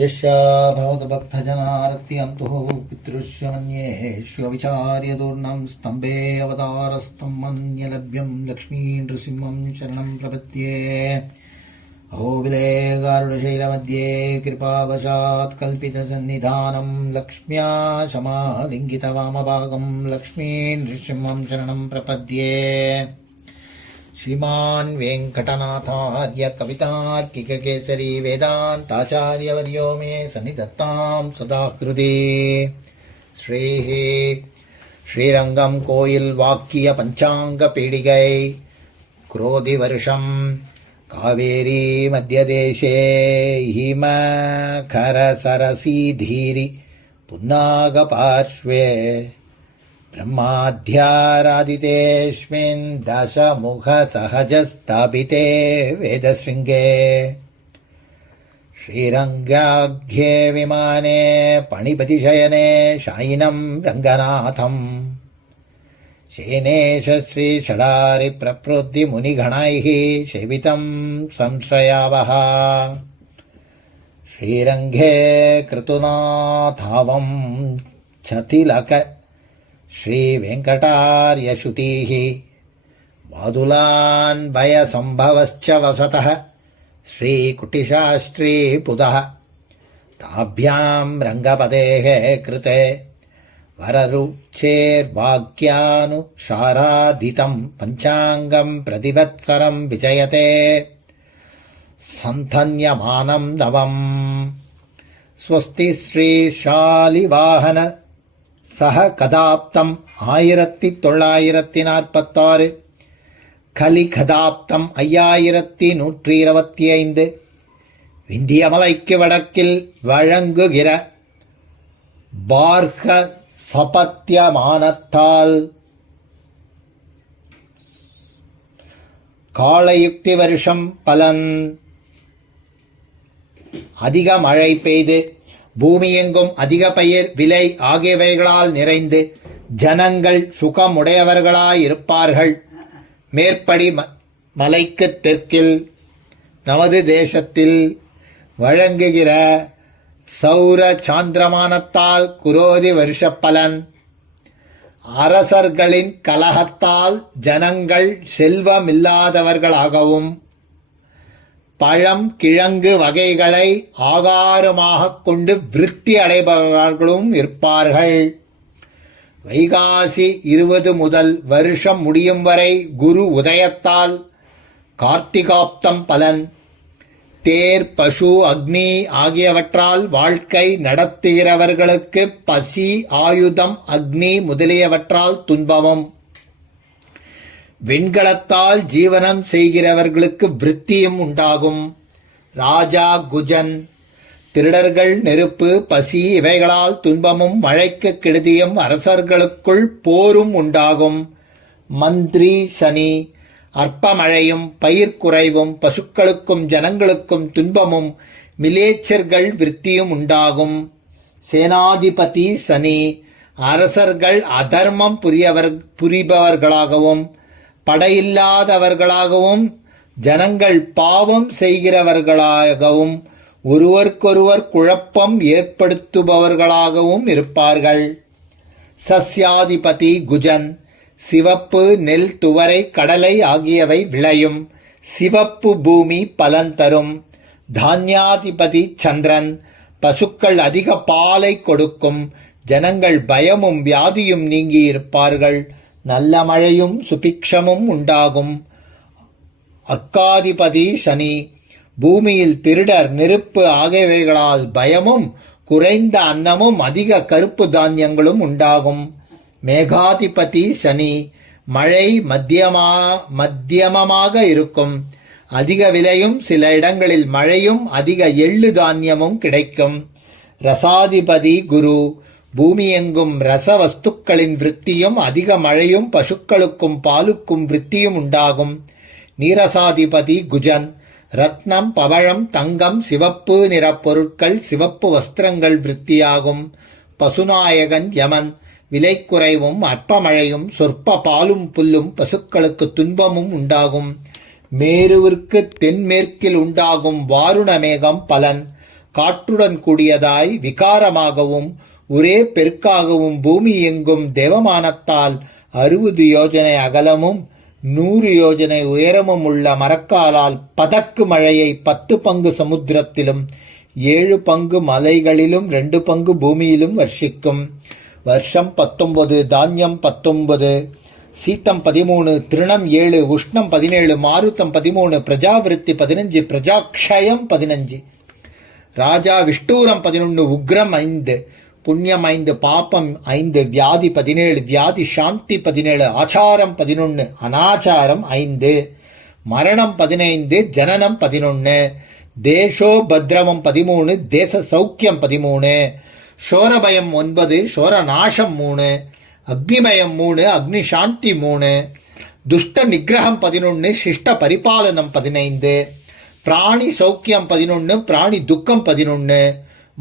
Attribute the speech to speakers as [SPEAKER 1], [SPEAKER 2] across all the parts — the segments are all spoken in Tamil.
[SPEAKER 1] यस्या भवद्भक्तजनारक्तियन्तुः पितृश्य मन्येष्वविचार्य दूर्णं स्तम्भे अवतारस्तं मन्यलभ्यं लक्ष्मी नृसिंहं शरणं प्रपद्ये। अहोबिले गारुडशैलमध्ये कृपावशात् कल्पितसन्निधानं लक्ष्म्या प्रपद्ये। श्रीमान् वेङ्कटनाथार्य कवितार्किककेसरी वेदान्ताचार्यवर्यो मे सन्निधत्तां सदा हृदि श्रीः श्रीरङ्गं कोयिल् वाक्य पञ्चाङ्गपीडिगै क्रोधिवर्षम् कावेरी मध्यदेशे हिमखरसरसीधीरि पुन्नागपार्श्वे ब्रह्माध्यारादितेऽस्मिन् दशमुखसहजस्थापिते वेदशृङ्गे श्रीरङ्गाघ्ये विमाने पणिपतिशयने शायिनं रङ्गनाथम् शेनेश श्रीषडारिप्रवृद्धिमुनिगणैः सेवितं संश्रयावः श्रीरङ्गे कृतुनाथावं छतिलक श्रीवेङ्कटार्यश्रुतिः वादुलान्भयसम्भवश्च वसतः श्रीकुटिशास्त्रीपुदः ताभ्यां रङ्गपदेः कृते वररुचेर्वाक्यानुसाराधितं पञ्चाङ्गं प्रतिवत्सरं विजयते सन्धन्यमानं नवम् स्वस्ति श्रीशालिवाहन சக கதாப்தம் ஆயிரத்தி தொள்ளாயிரத்தி நாற்பத்தாறு. கலி கதாப்தம் ஐயாயிரத்தி நூற்றி இருபத்தி ஐந்து விந்தியமலைக்கு வடக்கில் வழங்குகிற பார்க சபத்தியமானத்தால் காலயுக்தி வருஷம் பலன். அதிக மழை பெய்து பூமியெங்கும் அதிக பயிர் விலை ஆகியவைகளால் நிறைந்து ஜனங்கள் சுகமுடையவர்களாயிருப்பார்கள். மேற்படி மலைக்கு தெற்கில் நமது தேசத்தில் வழங்குகிற சௌர சாந்திரமானத்தால் குரோதி வருஷப்பலன் அரசர்களின் கலகத்தால் ஜனங்கள் செல்வமில்லாதவர்களாகவும் பழம் கிழங்கு வகைகளை ஆகாரமாகக் கொண்டு விருத்தி அடைபவர்களும் இருப்பார்கள். வைகாசி இருபது முதல் வருஷம் முடியும் வரை குரு உதயத்தால் கார்த்திகாப்தம் பலன். தேர் பசு அக்னி ஆகியவற்றால் வாழ்க்கை நடத்துகிறவர்களுக்கு பசி ஆயுதம் அக்னி முதலியவற்றால் துன்பமும். வெண்கலத்தால் ஜீவனம் செய்கிறவர்களுக்கு விருத்தியும் உண்டாகும். ராஜா குஜன் திருடர்கள் நெருப்பு பசி இவைகளால் துன்பமும் மழைக்கு கெடுதியும் அரசர்களுக்குள் போரும் உண்டாகும். மந்திரி சனி அற்பமழையும் பயிர் குறைவும் பசுக்களுக்கும் ஜனங்களுக்கும் துன்பமும் மிலேச்சர்கள் விருத்தியும் உண்டாகும். சேனாதிபதி சனி அரசர்கள் அதர்மம் புரியவர் புரிபவர்களாகவும் படையில்லாதவர்களாகவும் ஜனங்கள் பாவம் செய்கிறவர்களாகவும் ஒருவருக்கொருவர் குழப்பம் ஏற்படுத்துபவர்களாகவும் இருப்பார்கள். சஸ்யாதிபதி குஜன் சிவப்பு நெல் துவரை கடலை ஆகியவை விளையும். சிவப்பு பூமி பலன் தரும். தானியாதிபதி சந்திரன் பசுக்கள் அதிக பாலை கொடுக்கும். ஜனங்கள் பயமும் வியாதியும் நீங்கி இருப்பார்கள். நல்ல மழையும் சுபிக்ஷமும் உண்டாகும். அக்காதிபதி சனி பூமியில் திருடர் நெருப்பு ஆகியவைகளால் பயமும் குறைந்த அன்னமும் அதிக கருப்பு தானியங்களும் உண்டாகும். மேகாதிபதி சனி மழை மத்தியமா மத்தியமமாக இருக்கும். அதிக விலையும் சில இடங்களில் மழையும் அதிக எள்ளு தானியமும் கிடைக்கும். ரசாதிபதி குரு பூமியெங்கும் ரச வஸ்துக்களின் விருத்தியும் அதிக மழையும் பசுக்களுக்கும் பாலுக்கும் விருத்தியும் உண்டாகும். நீரசாதிபதி குஜன் ரத்னம் பவழம் தங்கம் சிவப்பு நிற பொருட்கள் சிவப்பு வஸ்திரங்கள் விருத்தியாகும். பசுநாயகன் யமன் விலை குறைவும் அற்பமழையும் சொற்ப பாலும் புல்லும் பசுக்களுக்கு துன்பமும் உண்டாகும். மேருவிற்கு தென்மேற்கில் உண்டாகும் வாருண மேகம் பலன். காற்றுடன் கூடியதாய் விகாரமாகவும் ஒரே பெருக்காகவும் பூமி எங்கும் தேவமானத்தால் அறுபது யோஜனை அகலமும் நூறு யோஜனை உயரமும் உள்ள மரக்காலால் பதக்கு மழையை பத்து பங்கு சமுத்திரத்திலும் ஏழு பங்கு மலைகளிலும் ரெண்டு பங்கு பூமியிலும் வர்ஷிக்கும். வருஷம் பத்தொன்பது தானியம் பத்தொன்பது சீத்தம் பதிமூணு திருணம் ஏழு உஷ்ணம் பதினேழு மாருத்தம் பதிமூணு பிரஜாவிருத்தி பதினஞ்சு பிரஜாக்ஷயம் பதினஞ்சு. ராஜா விஷ்டூரம் பதினொன்று உக்ரம் ஐந்து. புண்ணியம் ஐந்து பாப்பம் ஐந்து வியாதி பதினேழு வியாதி சாந்தி பதினேழு ஆச்சாரம் பதினொன்று அனாச்சாரம் ஐந்து மரணம் பதினைந்து ஜனனம் பதினொன்று தேசோ பத்ரவம் பதிமூணு தேச சௌக்கியம் பதிமூணு சோரபயம் ஒன்பது சோர நாசம் மூணு அக்னிமயம் மூணு அக்னி சாந்தி மூணு துஷ்ட நிகிரகம் பதினொன்று சிஷ்ட பரிபாலனம் பதினைந்து பிராணி சௌக்கியம் பதினொன்று பிராணி துக்கம் பதினொன்று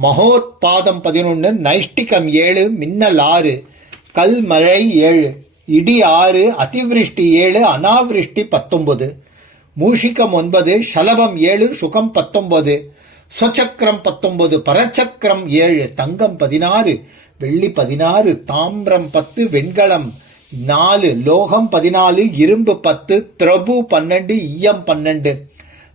[SPEAKER 1] மகோத்பாதம் பதினொன்று நைஷ்டிகம் ஏழு மின்னல் ஆறு கல் மழை ஏழு இடி ஆறு அதிவிருஷ்டி ஏழு அனாவிருஷ்டி பத்தொன்பது. மூஷிகம் ஒன்பது ஷலபம் ஏழு சுகம் பத்தொன்பது. ஸ்வச்சக்கரம் பத்தொன்பது பரச்சக்கரம் ஏழு தங்கம் பதினாறு வெள்ளி பதினாறு தாமிரம் பத்து வெண்கலம் நாலு லோகம் பதினாலு இரும்பு பத்து திரபு பன்னெண்டு ஈயம் பன்னெண்டு.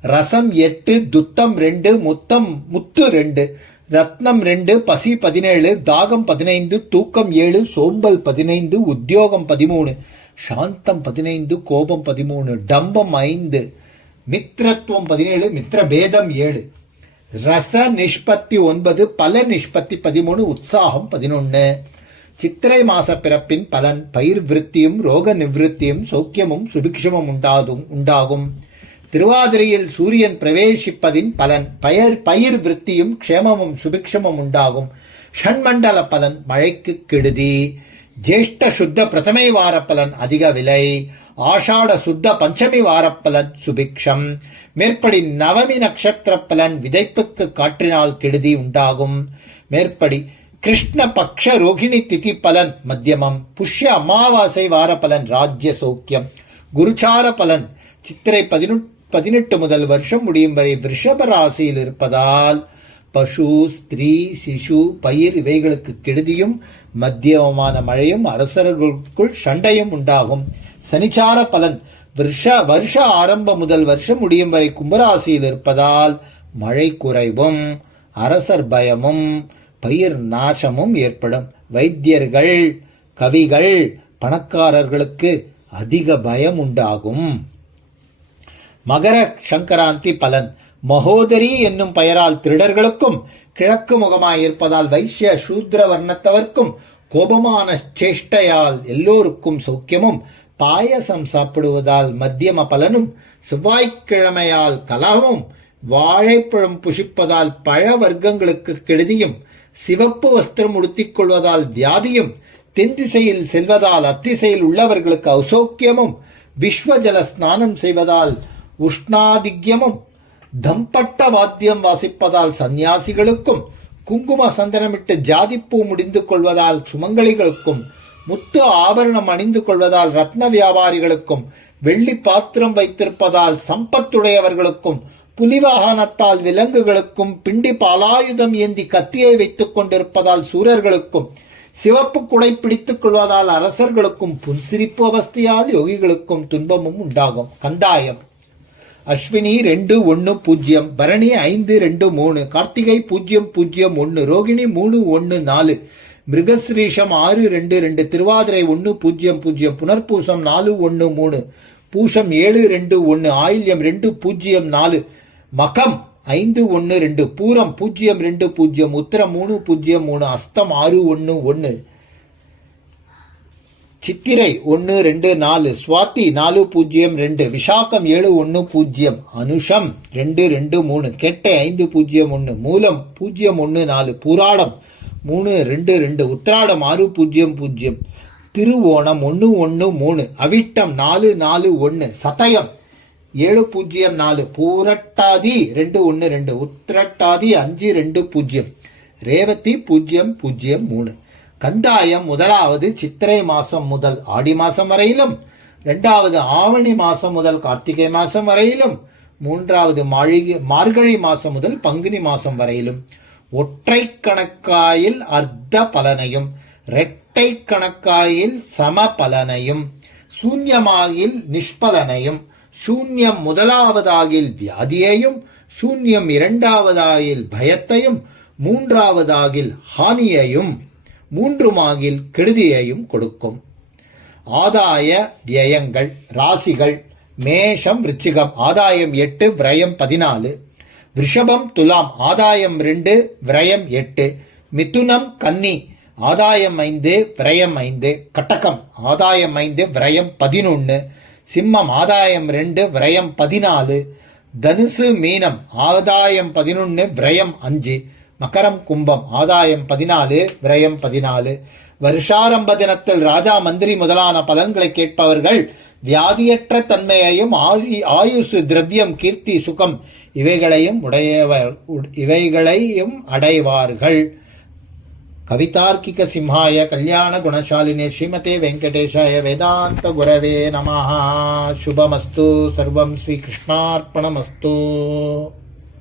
[SPEAKER 1] ரசம் எட்டு துத்தம் ரெண்டு முத்தம் முத்து ரெண்டு. ரத்னம் ரெண்டு பசி பதினேழு தாகம் பதினைந்து தூக்கம் ஏழு சோம்பல் பதினைந்து உத்தியோகம் பதிமூணு சாந்தம் பதினைந்து கோபம் பதிமூணு டம்பம் ஐந்து மித்ரத்துவம் பதினேழு மித்ர பேதம் ஏழு. ரச நிஷ்பத்தி ஒன்பது பல நிஷ்பத்தி பதிமூணு உற்சாகம் பதினொன்று சித்திரை மாச பிறப்பின் பலன் பயிர் விருத்தியும் ரோக நிவிருத்தியும் சௌக்கியமும் சுபிக்ஷமும் உண்டாதும் உண்டாகும். திருவாதிரையில் சூரியன் பிரவேசிப்பதின் பலன் பயிர் பயிர் விருத்தியும் க்ஷேமமும் சுபிக்ஷமும் உண்டாகும். ஷண்மண்டல பலன் மழைக்கு கெடுதி. ஜேஷ்ட சுத்த பிரதமை வார பலன் அதிக விலை. ஆஷாட சுத்த பஞ்சமி வாரப்பலன் சுபிக்ஷம். மேற்படி நவமி நட்சத்திர பலன் விதைப்புக்கு காற்றினால் கெடுதி உண்டாகும். மேற்படி கிருஷ்ண பக்ஷ ரோகிணி திதி பலன் மத்தியமம். புஷ்ய அமாவாசை வார பலன் ராஜ்ய சௌக்கியம். குருச்சார பலன் சித்திரை பதினெட்டு பதினெட்டு முதல் வருஷம் முடியும் வரை விருஷப ராசியில் இருப்பதால் பசு ஸ்திரீ சிசு பயிர் இவைகளுக்கு கெடுதியும் மத்தியமமான மழையும் அரசர்களுக்குள் சண்டையும் உண்டாகும். சனிச்சார பலன் வருஷ வருஷ ஆரம்பம் முதல் வருஷம் முடியும் வரை கும்பராசியில் இருப்பதால் மழை குறைவும் அரசர் பயமும் பயிர் நாசமும் ஏற்படும். வைத்தியர்கள் கவிகள் பணக்காரர்களுக்கு அதிக பயம் உண்டாகும். மகர சங்கராந்தி பலன். மகோதரி என்னும் பெயரால் திருடர்களுக்கும் கிழக்கு முகமாயிருப்பதால் வைஷ்ய சூத்ர வர்ணத்தவர்க்கும் கோபமான சேஷ்டையால் எல்லோருக்கும் சௌக்கியமும் பாயசம் சாப்பிடுவதால் மத்தியம பலனும் செவ்வாய்க்கிழமையால் கலாமும் வாழைப்பழம் புஷிப்பதால் பழ வர்க்கங்களுக்கு கெடுதியும் சிவப்பு வஸ்திரம் உடுத்திக் கொள்வதால் வியாதியும் தென் திசையில் செல்வதால் அத்திசையில் உள்ளவர்களுக்கு அசௌக்கியமும் விஸ்வஜல ஸ்நானம் செய்வதால் உஷ்ணாதிக்யமும் தம்பட்ட வாத்தியம் வாசிப்பதால் சந்நியாசிகளுக்கும் குங்கும சந்தனமிட்டு ஜாதிப்பூ முடிந்து கொள்வதால் சுமங்கலிகளுக்கும் முத்து ஆபரணம் அணிந்து கொள்வதால் ரத்ன வியாபாரிகளுக்கும் வெள்ளி பாத்திரம் வைத்திருப்பதால் சம்பத்துடையவர்களுக்கும் புலிவாகனத்தால் விலங்குகளுக்கும் பிண்டி பாலாயுதம் ஏந்தி கத்தியை வைத்துக் கொண்டிருப்பதால் சூரர்களுக்கும் சிவப்பு குடை பிடித்துக் கொள்வதால் அரசர்களுக்கும் புன்சிரிப்பு அவஸ்தையால் யோகிகளுக்கும் துன்பமும் உண்டாகும். கந்தாயம். அஸ்வினி ரெண்டு ஒன்று பூஜ்ஜியம் பரணி ஐந்து ரெண்டு மூணு கார்த்திகை பூஜ்ஜியம் பூஜ்ஜியம் ஒன்று ரோகிணி மூணு ஒன்று நாலு மிருகஸ்ரீஷம் ஆறு ரெண்டு ரெண்டு திருவாதிரை ஒன்று பூஜ்ஜியம் பூஜ்ஜியம் புனர்பூசம் நாலு ஒன்று மூணு பூஷம் ஏழு ரெண்டு ஒன்று ஆயில்யம் ரெண்டு பூஜ்ஜியம் நாலு மகம் ஐந்து ஒன்று ரெண்டு பூரம் பூஜ்ஜியம் ரெண்டு பூஜ்ஜியம் உத்தரம் மூணு பூஜ்ஜியம் மூணு அஸ்தம் ஆறு ஒன்று ஒன்று சித்திரை ஒன்று ரெண்டு நாலு சுவாத்தி நாலு பூஜ்ஜியம் ரெண்டு விசாக்கம் ஏழு ஒன்று பூஜ்ஜியம் அனுஷம் ரெண்டு ரெண்டு மூணு கெட்டை ஐந்து பூஜ்ஜியம் ஒன்று மூலம் பூஜ்ஜியம் ஒன்று நாலு பூராடம் மூணு ரெண்டு ரெண்டு உத்திராடம் ஆறு பூஜ்ஜியம் பூஜ்ஜியம் திருவோணம் ஒன்று ஒன்று மூணு அவிட்டம் நாலு நாலு ஒன்று சதயம் ஏழு பூஜ்ஜியம் நாலு பூரட்டாதி ரெண்டு ஒன்று ரெண்டு உத்திரட்டாதி அஞ்சு ரெண்டு பூஜ்ஜியம் ரேவதி பூஜ்ஜியம் பூஜ்ஜியம் மூணு. கந்தாயம் முதலாவது சித்திரை மாசம் முதல் ஆடி மாசம் வரையிலும் இரண்டாவது ஆவணி மாசம் முதல் கார்த்திகை மாசம் வரையிலும் மூன்றாவது மாளிகை மார்கழி மாசம் முதல் பங்குனி மாசம் வரையிலும். ஒற்றை கணக்காயில் அர்த்த பலனையும் இரட்டை கணக்காயில் சம பலனையும் சூன்யமாகில் நிஷ்பலனையும் சூன்யம் முதலாவதாகில் வியாதியையும் சூன்யம் இரண்டாவதாகில் பயத்தையும் மூன்றாவதாகில் ஹானியையும் மூன்று மாகில் கெடுதியையும் கொடுக்கும். ஆதாய வியயங்கள் ராசிகள் மேஷம் விருச்சிகம் ஆதாயம் எட்டு விரயம் பதினாலு. ரிஷபம் துலாம் ஆதாயம் ரெண்டு விரயம் எட்டு. மிதுனம் கன்னி ஆதாயம் ஐந்து விரயம் ஐந்து. கட்டகம் ஆதாயம் ஐந்து விரயம் பதினொன்று சிம்மம் ஆதாயம் ரெண்டு விரயம் பதினாலு. தனுசு மீனம் ஆதாயம் பதினொன்று விரயம் அஞ்சு. மகரம் கும்பம் ஆதாயம் பதினாலு விரயம் பதினாலு. வருஷாரம்ப தினத்தில் ராஜா மந்திரி முதலான பலன்களை கேட்பவர்கள் வியாதியற்ற தன்மையையும் ஆயு- ஆயுசு திரவியம் கீர்த்தி சுகம் இவைகளையும் உடையவர் உட்- இவைகளையும் அடைவார்கள். கவிதார்க்கிக சிம்ஹாய கல்யாண குணசாலினே ஸ்ரீமதே வெங்கடேஷாய வேதாந்த குரவே நமஹா. சுபமஸ்து. சர்வம் ஸ்ரீகிருஷ்ணார்ப்பணமஸ்து